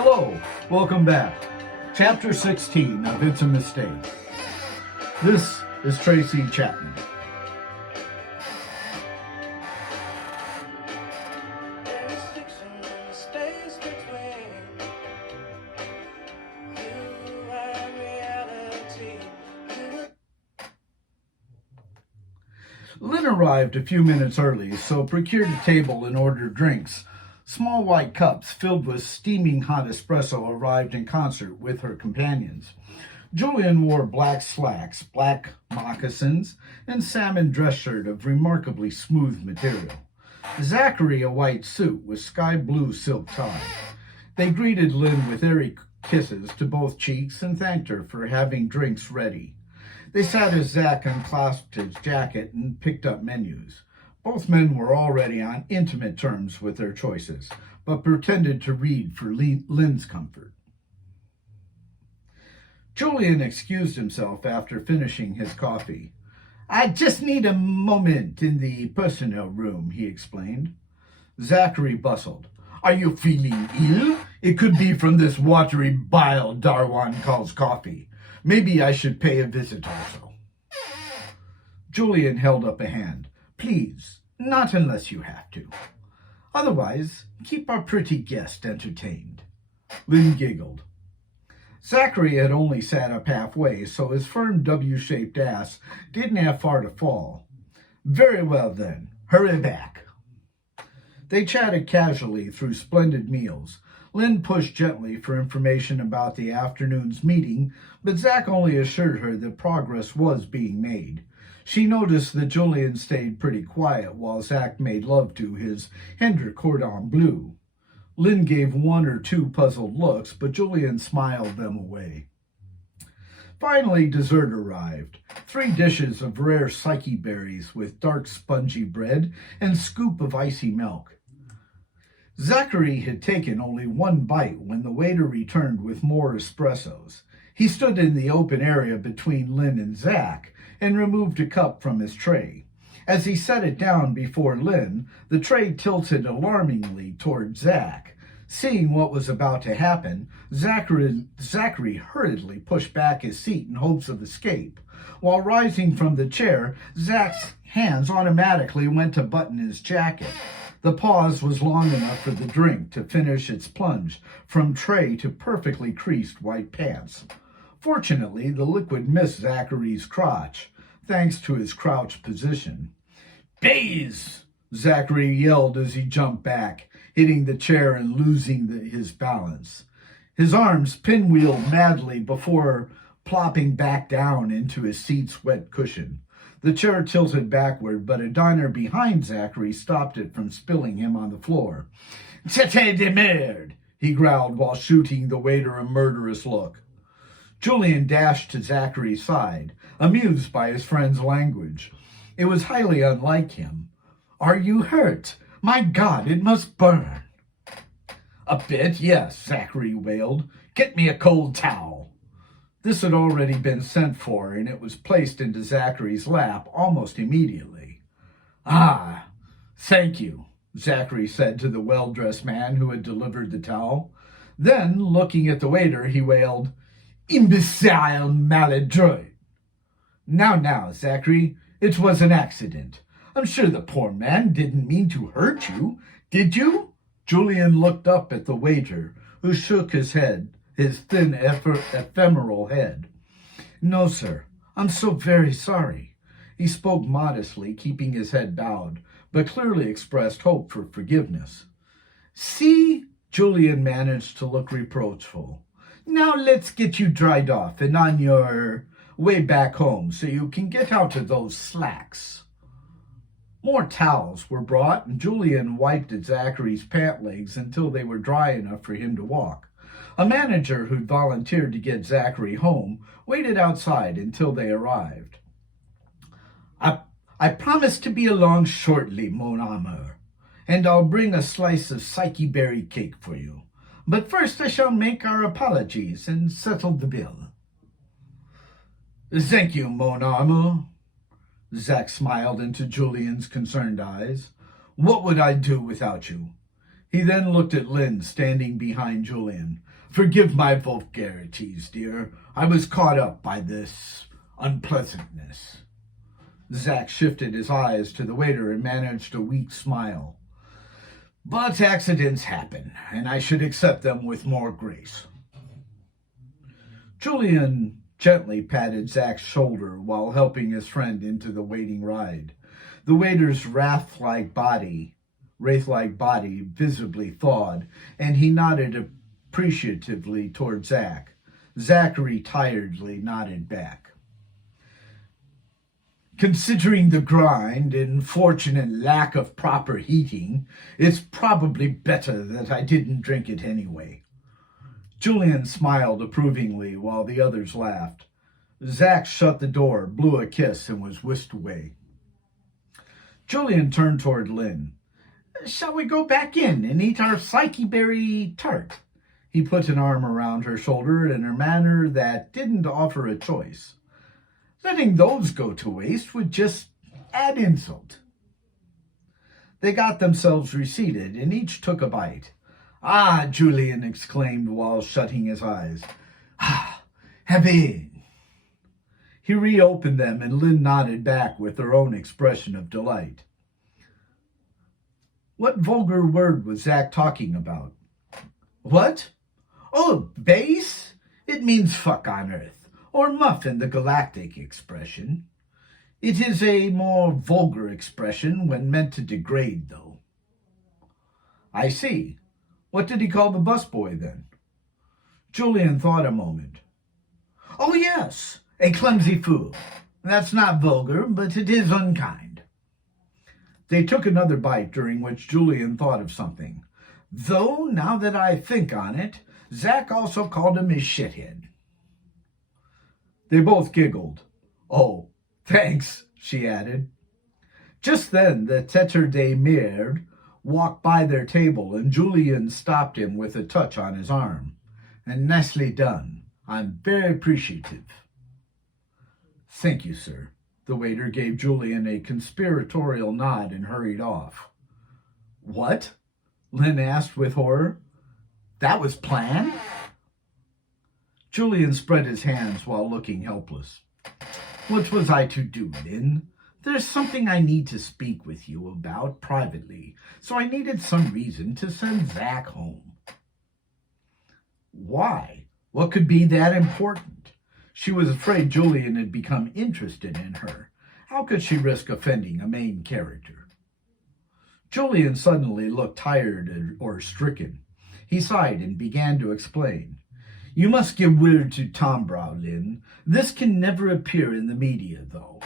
Hello, welcome back. Chapter 16 of It's a Mistake. This is Tracy Chapman. Lynn arrived a few minutes early, so procured a table and ordered drinks. Small white cups filled with steaming hot espresso arrived in concert with her companions. Julian wore black slacks, black moccasins, and salmon dress shirt of remarkably smooth material. Zachary a white suit with sky blue silk tie. They greeted Lynn with airy kisses to both cheeks and thanked her for having drinks ready. They sat as Zach unclasped his jacket and picked up menus. Both men were already on intimate terms with their choices, but pretended to read for Lynn's comfort. Julian excused himself after finishing his coffee. "I just need a moment in the personnel room," he explained. Zachary bustled. "Are you feeling ill? It could be from this watery bile Darwan calls coffee. Maybe I should pay a visit also." Julian held up a hand. "Please, not unless you have to. Otherwise, keep our pretty guest entertained." Lynn giggled. Zachary had only sat up halfway, so his firm W-shaped ass didn't have far to fall. "Very well then, hurry back." They chatted casually through splendid meals. Lynn pushed gently for information about the afternoon's meeting, but Zach only assured her that progress was being made. She noticed that Julian stayed pretty quiet while Zach made love to his Hendrik cordon bleu. Lynn gave one or two puzzled looks, but Julian smiled them away. Finally, dessert arrived. 3 dishes of rare psyche berries with dark spongy bread and scoop of icy milk. Zachary had taken only 1 bite when the waiter returned with more espressos. He stood in the open area between Lynn and Zach and removed a cup from his tray. As he set it down before Lynn, the tray tilted alarmingly toward Zach. Seeing what was about to happen, Zachary hurriedly pushed back his seat in hopes of escape. While rising from the chair, Zach's hands automatically went to button his jacket. The pause was long enough for the drink to finish its plunge from tray to perfectly creased white pants. Fortunately, the liquid missed Zachary's crotch, thanks to his crouched position. "Bays!" Zachary yelled as he jumped back, hitting the chair and losing his balance. His arms pinwheeled madly before plopping back down into his seat's wet cushion. The chair tilted backward, but a diner behind Zachary stopped it from spilling him on the floor. "Tete de merde!" he growled while shooting the waiter a murderous look. Julian dashed to Zachary's side, amused by his friend's language. It was highly unlike him. "Are you hurt? My God, it must burn." "A bit, yes," Zachary wailed. "Get me a cold towel." This had already been sent for, and it was placed into Zachary's lap almost immediately. "Ah, thank you," Zachary said to the well-dressed man who had delivered the towel. Then, looking at the waiter, he wailed, "Imbecile maladroit." Now, Zachary, it was an accident. I'm sure the poor man didn't mean to hurt you, did you?" Julian looked up at the waiter, who shook his head, his thin, ephemeral head. "No, sir. I'm so very sorry." He spoke modestly, keeping his head bowed, but clearly expressed hope for forgiveness. "See?" Julian managed to look reproachful. "Now let's get you dried off and on your way back home so you can get out of those slacks." More towels were brought, and Julian wiped at Zachary's pant legs until they were dry enough for him to walk. A manager who'd volunteered to get Zachary home waited outside until they arrived. I promise to be along shortly, mon amour, and I'll bring a slice of psyche berry cake for you. But first I shall make our apologies and settle the bill." "Thank you, mon amour." Zach smiled into Julian's concerned eyes. "What would I do without you?" He then looked at Lynn, standing behind Julian. Forgive my vulgarities, dear. I was caught up by this unpleasantness. Zach shifted his eyes to the waiter and managed a weak smile. But accidents happen, and I should accept them with more grace. Julian gently patted Zach's shoulder while helping his friend into the waiting ride. The waiter's wraith-like body visibly thawed, and he nodded appreciatively toward Zach. Zachary tiredly nodded back. Considering the grind and fortunate lack of proper heating, it's probably better that I didn't drink it anyway. Julian smiled approvingly while the others laughed. Zach shut the door, blew a kiss, and was whisked away. Julian turned toward Lynn. Shall we go back in and eat our psyche berry tart? He put an arm around her shoulder in a manner that didn't offer a choice. Letting those go to waste would just add insult. They got themselves reseated, and each took a bite. Ah, Julian exclaimed while shutting his eyes. Ah, heaven. He reopened them, and Lynn nodded back with her own expression of delight. What vulgar word was Zach talking about? What? Oh, base? It means fuck on Earth, or muff in the galactic expression. It is a more vulgar expression when meant to degrade, though. I see. What did he call the busboy, then? Julian thought a moment. Oh, yes, a clumsy fool. That's not vulgar, but it is unkind. They took another bite, during which Julian thought of something. Though, now that I think on it, Zach also called him a shithead. They both giggled. Oh, thanks, she added. Just then, the tête de merde walked by their table, and Julian stopped him with a touch on his arm. And nicely done. I'm very appreciative. Thank you, sir. The waiter gave Julian a conspiratorial nod and hurried off. What? Lynn asked with horror. That was planned? Julian spread his hands while looking helpless. What was I to do, Lynn? There's something I need to speak with you about privately, so I needed some reason to send Zach home. Why? What could be that important? She was afraid Julian had become interested in her. How could she risk offending a main character? Julian suddenly looked tired or stricken. He sighed and began to explain. You must give word to Tombrow, Lynn. This can never appear in the media, though.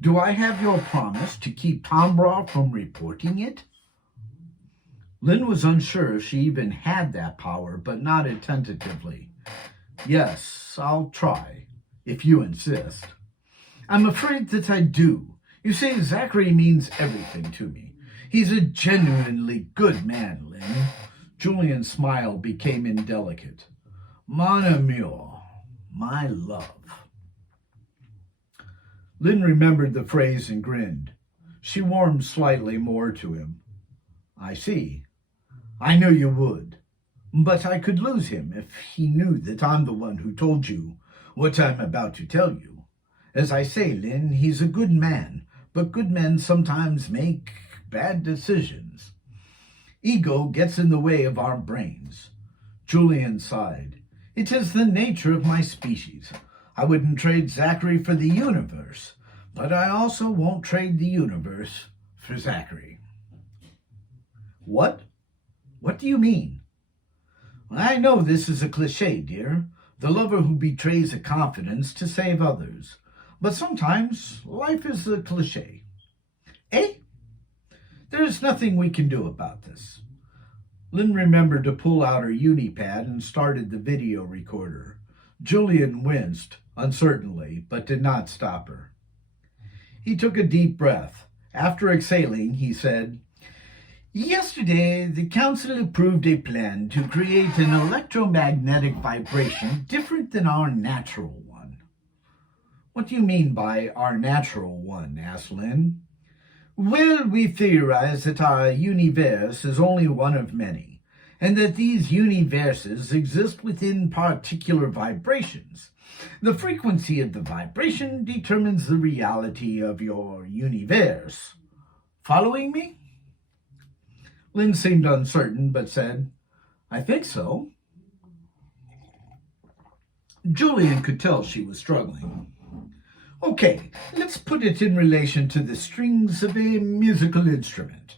Do I have your promise to keep Tombrow from reporting it? Lynn was unsure if she even had that power, but nodded tentatively. Yes, I'll try, if you insist. I'm afraid that I do. You see, Zachary means everything to me. He's a genuinely good man, Lynn. Julian's smile became indelicate. Mon amour, my love. Lynn remembered the phrase and grinned. She warmed slightly more to him. I see. I knew you would. But I could lose him if he knew that I'm the one who told you what I'm about to tell you. As I say, Lynn, he's a good man, but good men sometimes make bad decisions. Ego gets in the way of our brains. Julian sighed. It is the nature of my species. I wouldn't trade Zachary for the universe, but I also won't trade the universe for Zachary. What? What do you mean? I know this is a cliché, dear. The lover who betrays a confidence to save others. But sometimes life is a cliché. Eh? There's nothing we can do about this. Lynn remembered to pull out her Unipad and started the video recorder. Julian winced, uncertainly, but did not stop her. He took a deep breath. After exhaling, he said, Yesterday, the council approved a plan to create an electromagnetic vibration different than our natural one. What do you mean by our natural one? Asked Lynn. Well, we theorize that our universe is only one of many, and that these universes exist within particular vibrations. The frequency of the vibration determines the reality of your universe. Following me? Lynn seemed uncertain, but said, I think so. Julian could tell she was struggling. Okay, let's put it in relation to the strings of a musical instrument.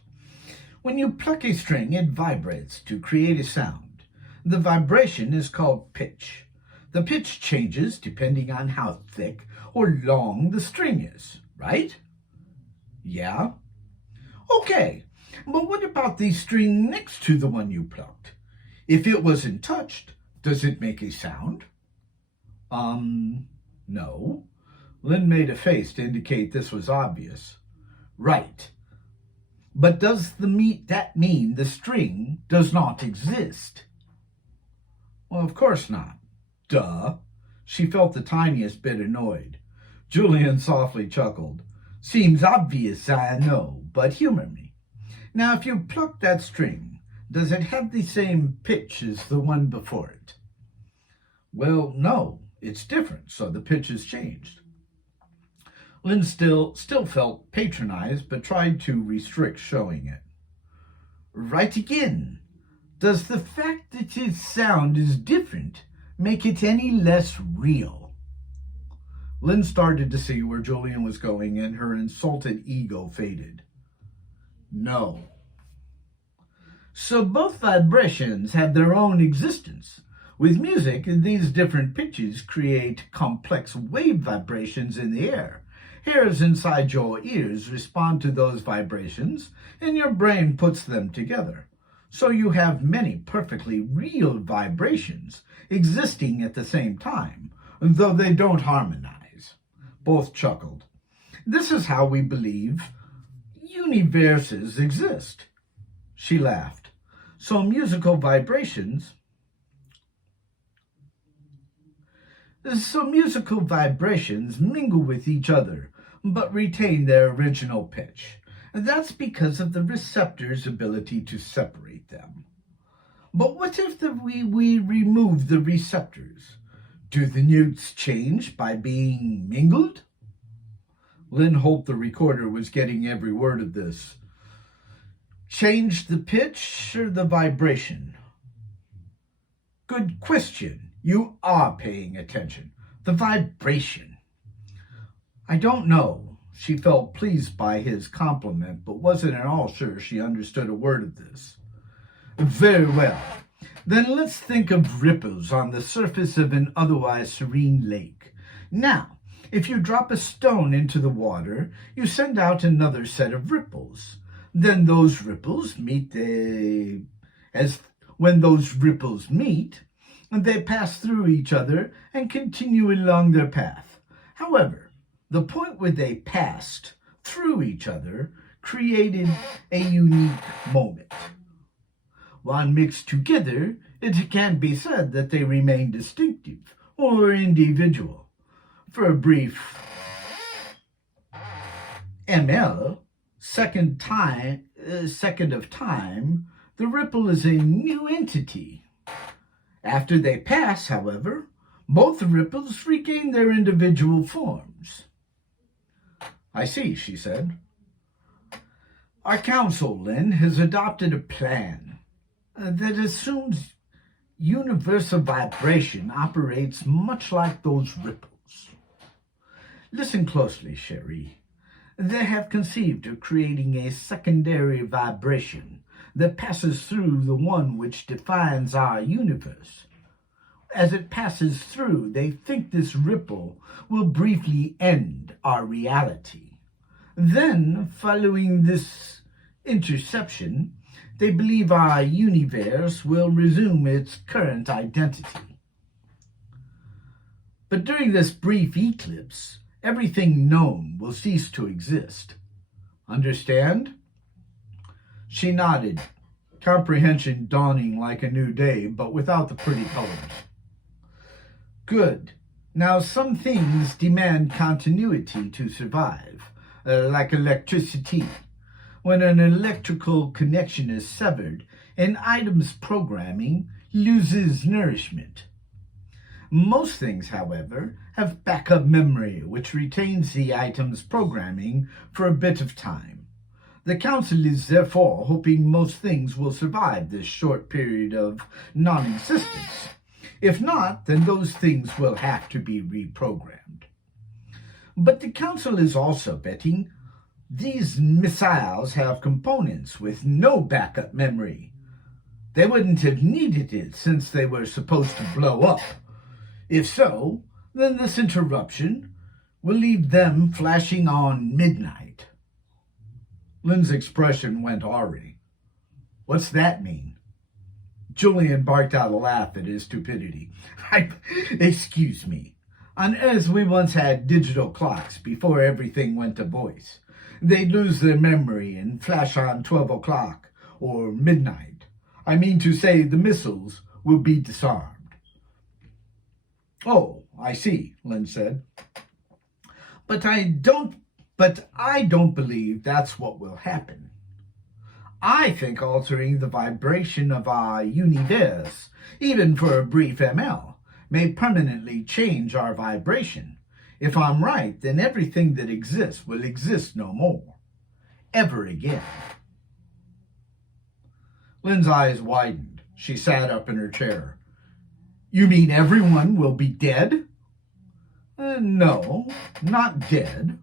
When you pluck a string, it vibrates to create a sound. The vibration is called pitch. The pitch changes depending on how thick or long the string is, right? Yeah? Okay, but what about the string next to the one you plucked? If it wasn't touched, does it make a sound? No. Lynn made a face to indicate this was obvious. Right. But does that mean the string does not exist? Well, of course not. Duh. She felt the tiniest bit annoyed. Julian softly chuckled. Seems obvious, I know, but humor me. Now, if you pluck that string, does it have the same pitch as the one before it? Well, no, it's different, so the pitch has changed. Lynn still felt patronized, but tried to restrict showing it. Right again. Does the fact that its sound is different make it any less real? Lynn started to see where Julian was going, and her insulted ego faded. No. So both vibrations have their own existence. With music, these different pitches create complex wave vibrations in the air. Hairs inside your ears respond to those vibrations, and your brain puts them together. So you have many perfectly real vibrations existing at the same time, though they don't harmonize. Both chuckled. This is how we believe universes exist. She laughed. So musical vibrations mingle with each other, but retain their original pitch. That's because of the receptor's ability to separate them. But what if we remove the receptors? Do the notes change by being mingled? Lynn hoped the recorder was getting every word of this. Change the pitch or the vibration? Good question. You are paying attention. The vibration. I don't know. She felt pleased by his compliment, but wasn't at all sure she understood a word of this. Very well. Then let's think of ripples on the surface of an otherwise serene lake. Now, if you drop a stone into the water, you send out another set of ripples. Then those ripples meet when those ripples meet, they pass through each other and continue along their path. However, the point where they passed through each other created a unique moment. When mixed together, it can be said that they remain distinctive or individual. For a brief second of time, the ripple is a new entity. After they pass, however, both ripples regain their individual forms. I see, she said. Our council, Lynn, has adopted a plan that assumes universal vibration operates much like those ripples. Listen closely, Cherie. They have conceived of creating a secondary vibration that passes through the one which defines our universe. As it passes through, they think this ripple will briefly end our reality. Then, following this interception, they believe our universe will resume its current identity. But during this brief eclipse, everything known will cease to exist. Understand? She nodded, comprehension dawning like a new day, but without the pretty colors. Good. Now, some things demand continuity to survive, like electricity. when an electrical connection is severed, an item's programming loses nourishment. Most things, however, have backup memory which retains the item's programming for a bit of time. The Council is therefore hoping most things will survive this short period of non-existence. If not, then those things will have to be reprogrammed. But the Council is also betting these missiles have components with no backup memory. They wouldn't have needed it since they were supposed to blow up. If so, then this interruption will leave them flashing on midnight. Lynn's expression went awry. What's that mean? Julian barked out a laugh at his stupidity. Excuse me. On Earth, we once had digital clocks before everything went to voice. They'd lose their memory and flash on 12 o'clock or midnight. I mean to say the missiles will be disarmed. Oh, I see, Lynn said. But I don't believe that's what will happen. I think altering the vibration of our universe, even for a brief ML, may permanently change our vibration. If I'm right, then everything that exists will exist no more. Ever again. Lynn's eyes widened. She sat up in her chair. You mean everyone will be dead? No, not dead.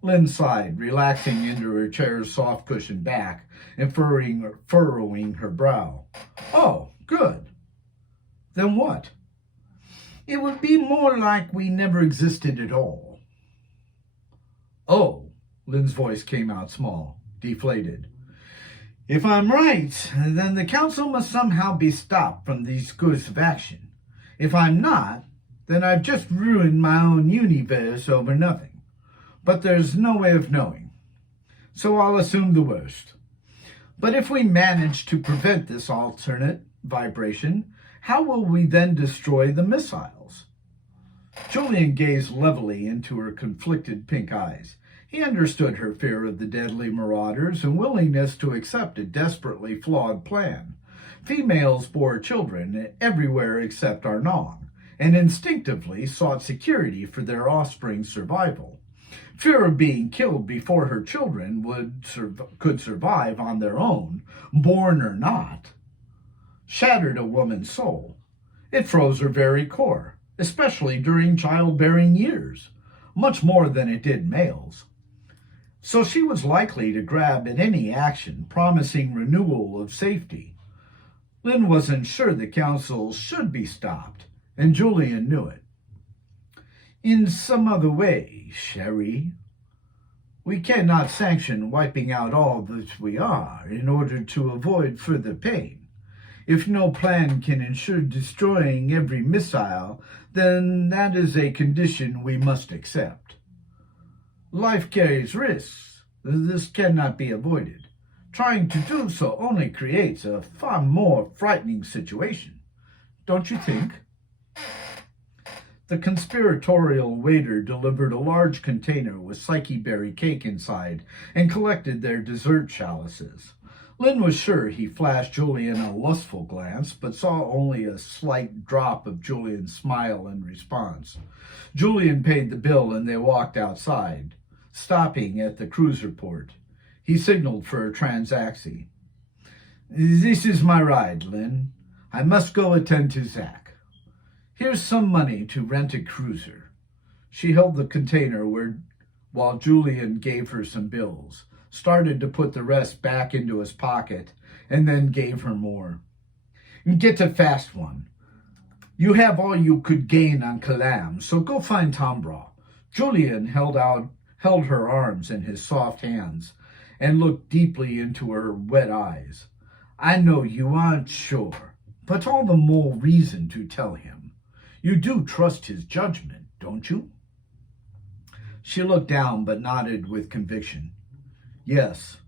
Lynn sighed, relaxing into her chair's soft cushioned back and furrowing her brow. Oh, good. Then what? It would be more like we never existed at all. Oh, Lynn's voice came out small, deflated. If I'm right, then the Council must somehow be stopped from these course of action. If I'm not, then I've just ruined my own universe over nothing. But there's no way of knowing. So I'll assume the worst. But if we manage to prevent this alternate vibration, how will we then destroy the missiles? Julian gazed levelly into her conflicted pink eyes. He understood her fear of the deadly marauders and willingness to accept a desperately flawed plan. Females bore children everywhere except Arnon, and instinctively sought security for their offspring's survival. Fear of being killed before her children could survive on their own, born or not, shattered a woman's soul. It froze her very core, especially during childbearing years, much more than it did males. So she was likely to grab at any action promising renewal of safety. Lynn wasn't sure the Council should be stopped, and Julian knew it. In some other way, Sherry. We cannot sanction wiping out all that we are in order to avoid further pain. If no plan can ensure destroying every missile, then that is a condition we must accept. Life carries risks. This cannot be avoided. Trying to do so only creates a far more frightening situation. Don't you think? The conspiratorial waiter delivered a large container with psyche berry cake inside and collected their dessert chalices. Lynn was sure he flashed Julian a lustful glance, but saw only a slight drop of Julian's smile in response. Julian paid the bill and they walked outside, stopping at the cruiser port. He signaled for a transaxi. This is my ride, Lynn. I must go attend to Zach. Here's some money to rent a cruiser. She held the container while Julian gave her some bills, started to put the rest back into his pocket, and then gave her more. Get a fast one. You have all you could gain on Kalam, so go find Tombra. Julian held her arms in his soft hands and looked deeply into her wet eyes. I know you aren't sure, but all the more reason to tell him. You do trust his judgment, don't you? She looked down but nodded with conviction. Yes.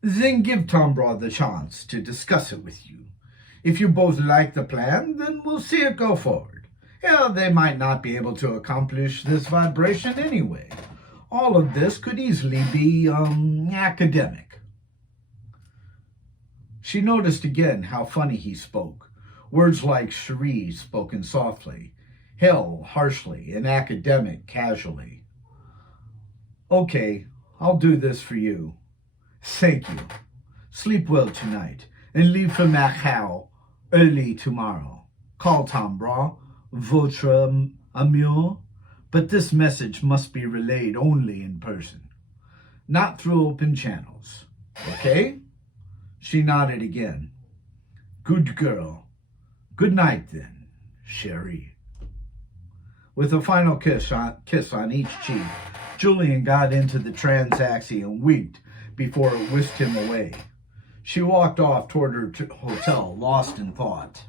Then give Tombra the chance to discuss it with you. If you both like the plan, then we'll see it go forward. Hell, they might not be able to accomplish this vibration anyway. All of this could easily be, academic. She noticed again how funny he spoke. Words like cherie spoken softly, hell harshly, and academic casually. Okay, I'll do this for you. Thank you. Sleep well tonight, and leave for Macau early tomorrow. Call Tom Bra, votre amour. But this message must be relayed only in person, not through open channels. Okay? She nodded again. Good girl. Good night then, Cherie. With a final kiss on each cheek, Julian got into the transaxi and winked before it whisked him away. She walked off toward her hotel, lost in thought.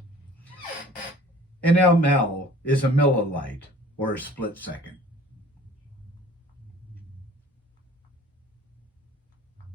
An ML is a millilite, or a split second.